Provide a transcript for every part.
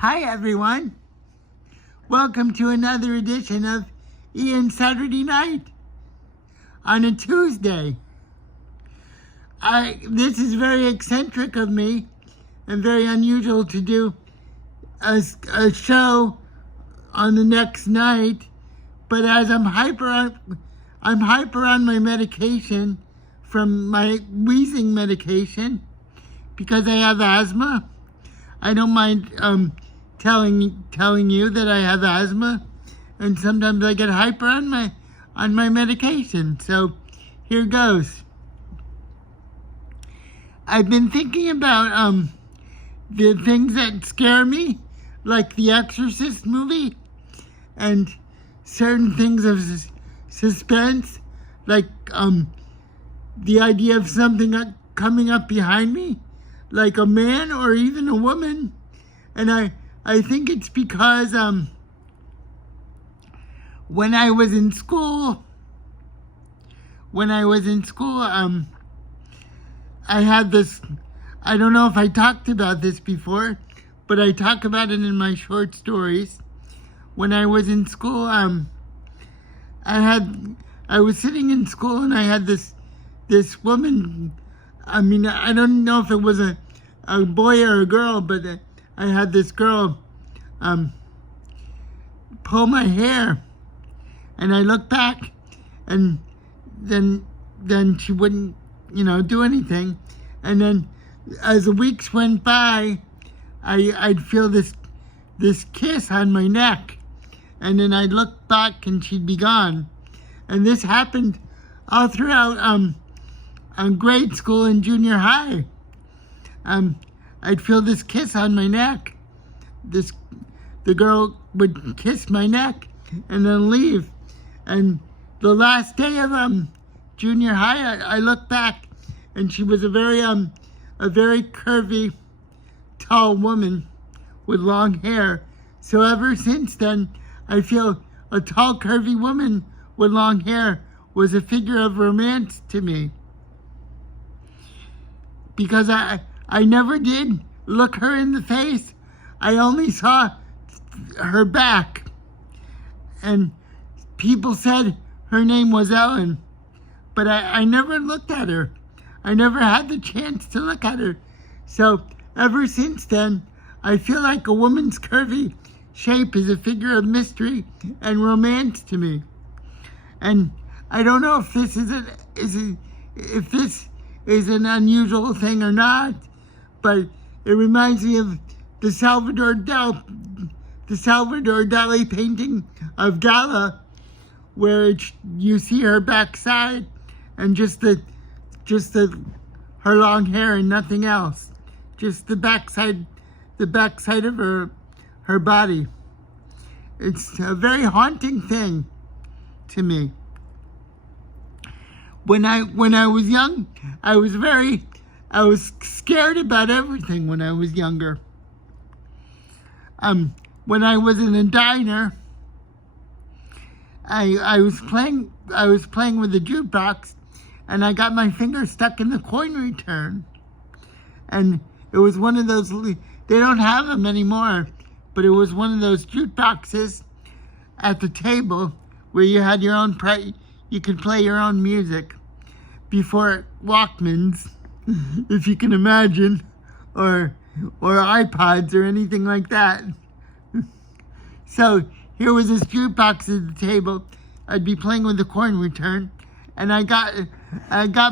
Hi everyone. Welcome to another edition of Ian Saturday Night on a Tuesday. This is very eccentric of me and very unusual to do a show on the next night, but as I'm hyper on my medication from my wheezing medication because I have asthma. I don't mind telling you that I have asthma, and sometimes I get hyper on my medication. So here goes. I've been thinking about the things that scare me, like the Exorcist movie, and certain things of suspense, like the idea of something coming up behind me, like a man or even a woman. And I think it's because when I was in school, I had this, I don't know if I talked about this before, but I talk about it in my short stories. When I was in school, I was sitting in school and I had this woman. I mean, I don't know if it was a boy or a girl, but I had this girl pull my hair, and I looked back, and then she wouldn't, do anything. And then as the weeks went by, I'd feel this kiss on my neck, and then I'd look back and she'd be gone. And this happened all throughout grade school and junior high. I'd feel this kiss on my neck. The girl would kiss my neck and then leave. And the last day of junior high, I looked back, and she was a very curvy, tall woman with long hair. So ever since then, I feel a tall, curvy woman with long hair was a figure of romance to me. Because I never did look her in the face. I only saw her back. And people said her name was Ellen, but I never looked at her. I never had the chance to look at her. So ever since then, I feel like a woman's curvy shape is a figure of mystery and romance to me. And I don't know if this is an unusual thing or not, but it reminds me of the Salvador Dali painting of Gala, where you see her backside and just her long hair and nothing else, just the backside of her body. It's a very haunting thing to me. When I was young, I was scared about everything when I was younger. When I was in a diner, I was playing with the jukebox, and I got my finger stuck in the coin return. And it was one of those, they don't have them anymore, but it was one of those jukeboxes at the table where you had your own you could play your own music before Walkmans, if you can imagine, or iPods or anything like that. So here was this jukebox at the table. I'd be playing with the coin return, and I got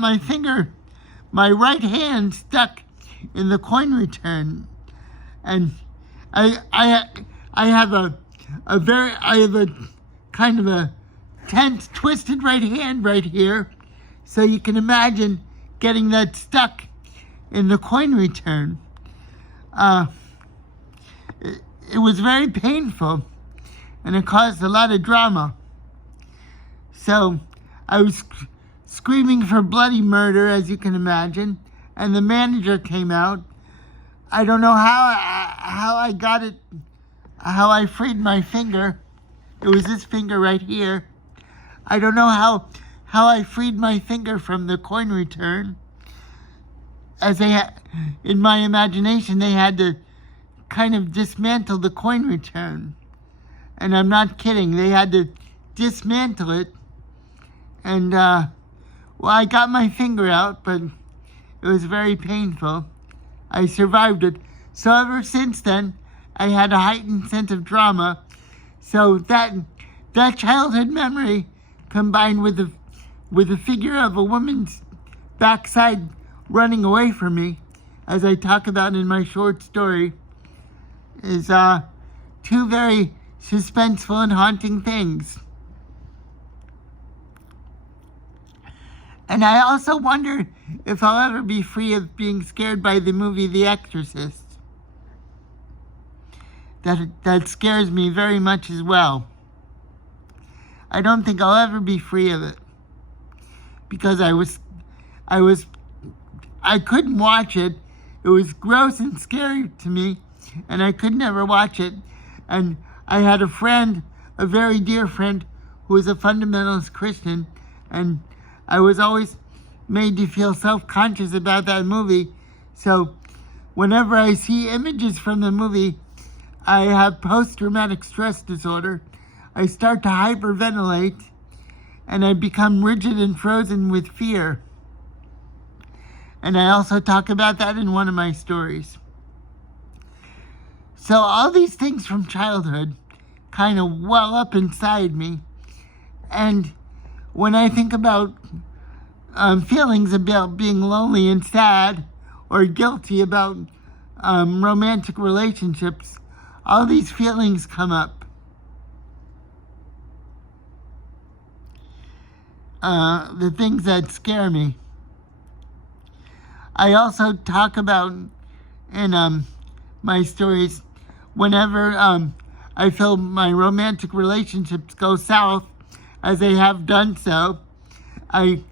my finger, my right hand stuck in the coin return, and I have a kind of a tense, twisted right hand right here. So you can imagine getting that stuck in the coin return. It was very painful, and it caused a lot of drama. So I was screaming for bloody murder, as you can imagine, and the manager came out. I don't know how I got it, how I freed my finger. It was this finger right here. I don't know how I freed my finger from the coin return. As in my imagination, they had to kind of dismantle the coin return. And I'm not kidding. They had to dismantle it. And, well, I got my finger out, but it was very painful. I survived it. So ever since then, I had a heightened sense of drama. So that childhood memory, combined with the figure of a woman's backside running away from me, as I talk about in my short story, is two very suspenseful and haunting things. And I also wonder if I'll ever be free of being scared by the movie The Exorcist. That scares me very much as well. I don't think I'll ever be free of it. Because I couldn't watch it. It was gross and scary to me, and I could never watch it. And I had a friend, a very dear friend, who was a fundamentalist Christian, and I was always made to feel self-conscious about that movie. So whenever I see images from the movie, I have post-traumatic stress disorder. I start to hyperventilate, and I become rigid and frozen with fear. And I also talk about that in one of my stories. So all these things from childhood kind of well up inside me. And when I think about feelings about being lonely and sad or guilty about romantic relationships, all these feelings come up. The things that scare me. I also talk about in my stories, whenever I feel my romantic relationships go south, as they have done so, I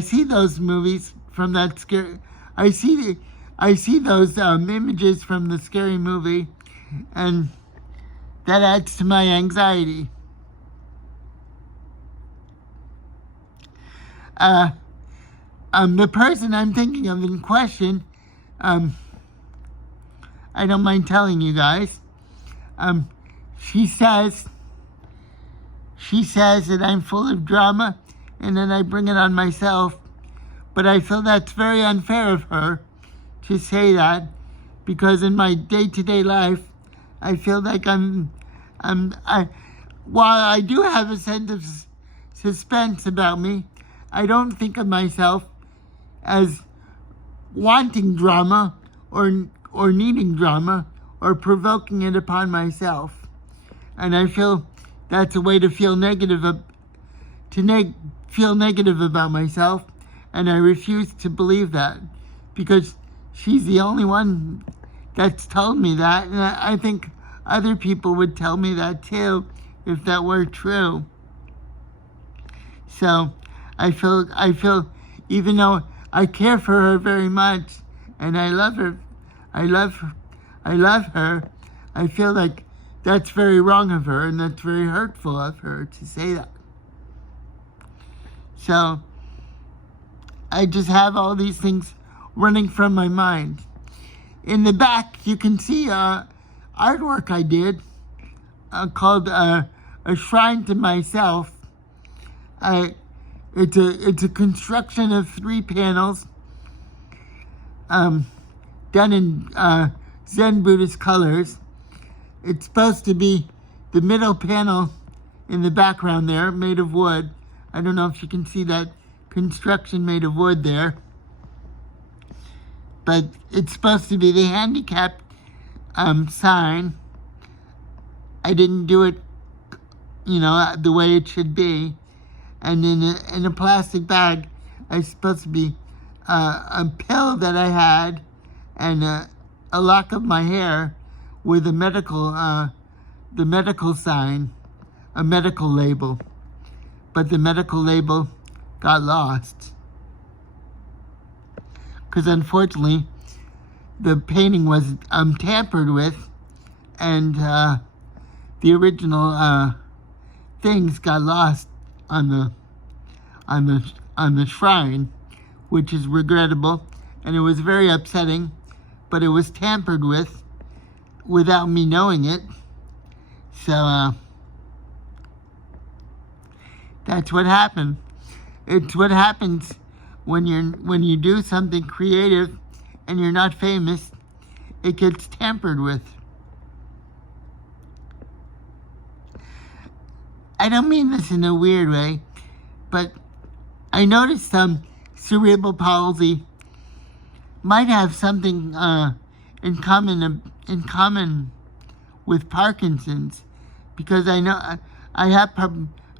see those movies from that scary. I see those images from the scary movie, and that adds to my anxiety. The person I'm thinking of in question, I don't mind telling you guys. She says that I'm full of drama and then I bring it on myself. But I feel that's very unfair of her to say that, because in my day-to-day life, I feel like while I do have a sense of suspense about me, I don't think of myself as wanting drama or needing drama or provoking it upon myself. And I feel that's a way to feel negative about myself, and I refuse to believe that, because she's the only one that's told me that, and I think other people would tell me that too if that were true. So I feel even though I care for her very much and I love her, I feel like that's very wrong of her, and that's very hurtful of her to say that. So I just have all these things running from my mind. In the back, you can see artwork I did called A Shrine to Myself. It's a construction of 3 panels done in Zen Buddhist colors. It's supposed to be the middle panel in the background there, made of wood. I don't know if you can see that construction made of wood there. But it's supposed to be the handicapped sign. I didn't do it, the way it should be. And in a plastic bag, it's supposed to be a pill that I had and a lock of my hair with the medical sign, a medical label. But the medical label got lost. Because unfortunately, the painting was tampered with, and the original things got lost on the shrine, which is regrettable, and it was very upsetting. But it was tampered with, without me knowing it. So, that's what happened. It's what happens when you do something creative and you're not famous. It gets tampered with. I don't mean this in a weird way, but I noticed cerebral palsy might have something in common with Parkinson's, because I know I have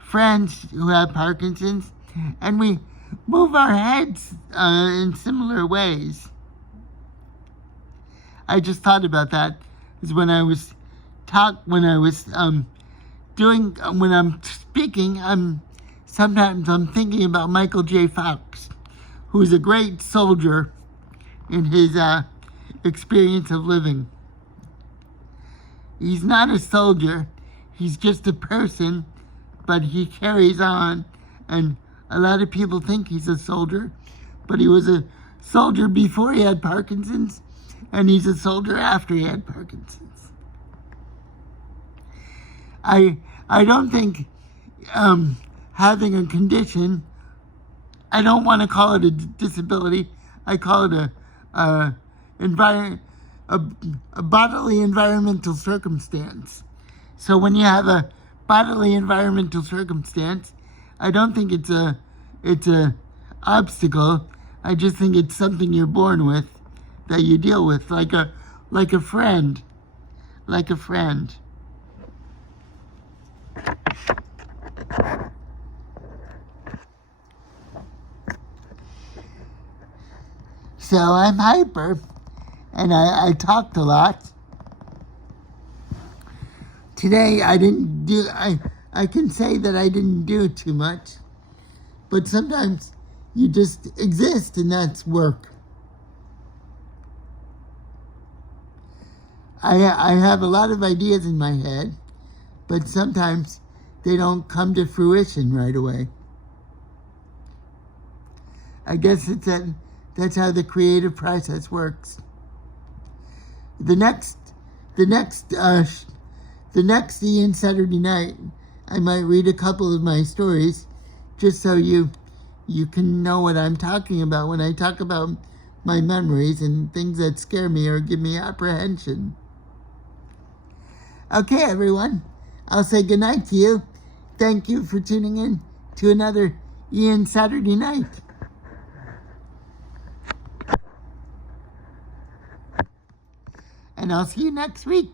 friends who have Parkinson's, and we move our heads in similar ways. I just thought about that, is when I'm speaking, sometimes I'm thinking about Michael J. Fox, who's a great soldier in his experience of living. He's not a soldier, he's just a person, but he carries on, and a lot of people think he's a soldier, but he was a soldier before he had Parkinson's, and he's a soldier after he had Parkinson's. I don't think having a condition, I don't want to call it a disability, I call it a bodily environmental circumstance. So when you have a bodily environmental circumstance, I don't think it's a obstacle. I just think it's something you're born with, that you deal with, like a friend. So I'm hyper, and I talked a lot. Today I can say that I didn't do too much, but sometimes you just exist, and that's work. I have a lot of ideas in my head, but sometimes they don't come to fruition right away. I guess that's how the creative process works. The next Ian Saturday night, I might read a couple of my stories, just so you can know what I'm talking about when I talk about my memories and things that scare me or give me apprehension. Okay, everyone, I'll say goodnight to you. Thank you for tuning in to another Ian Saturday Night. And I'll see you next week.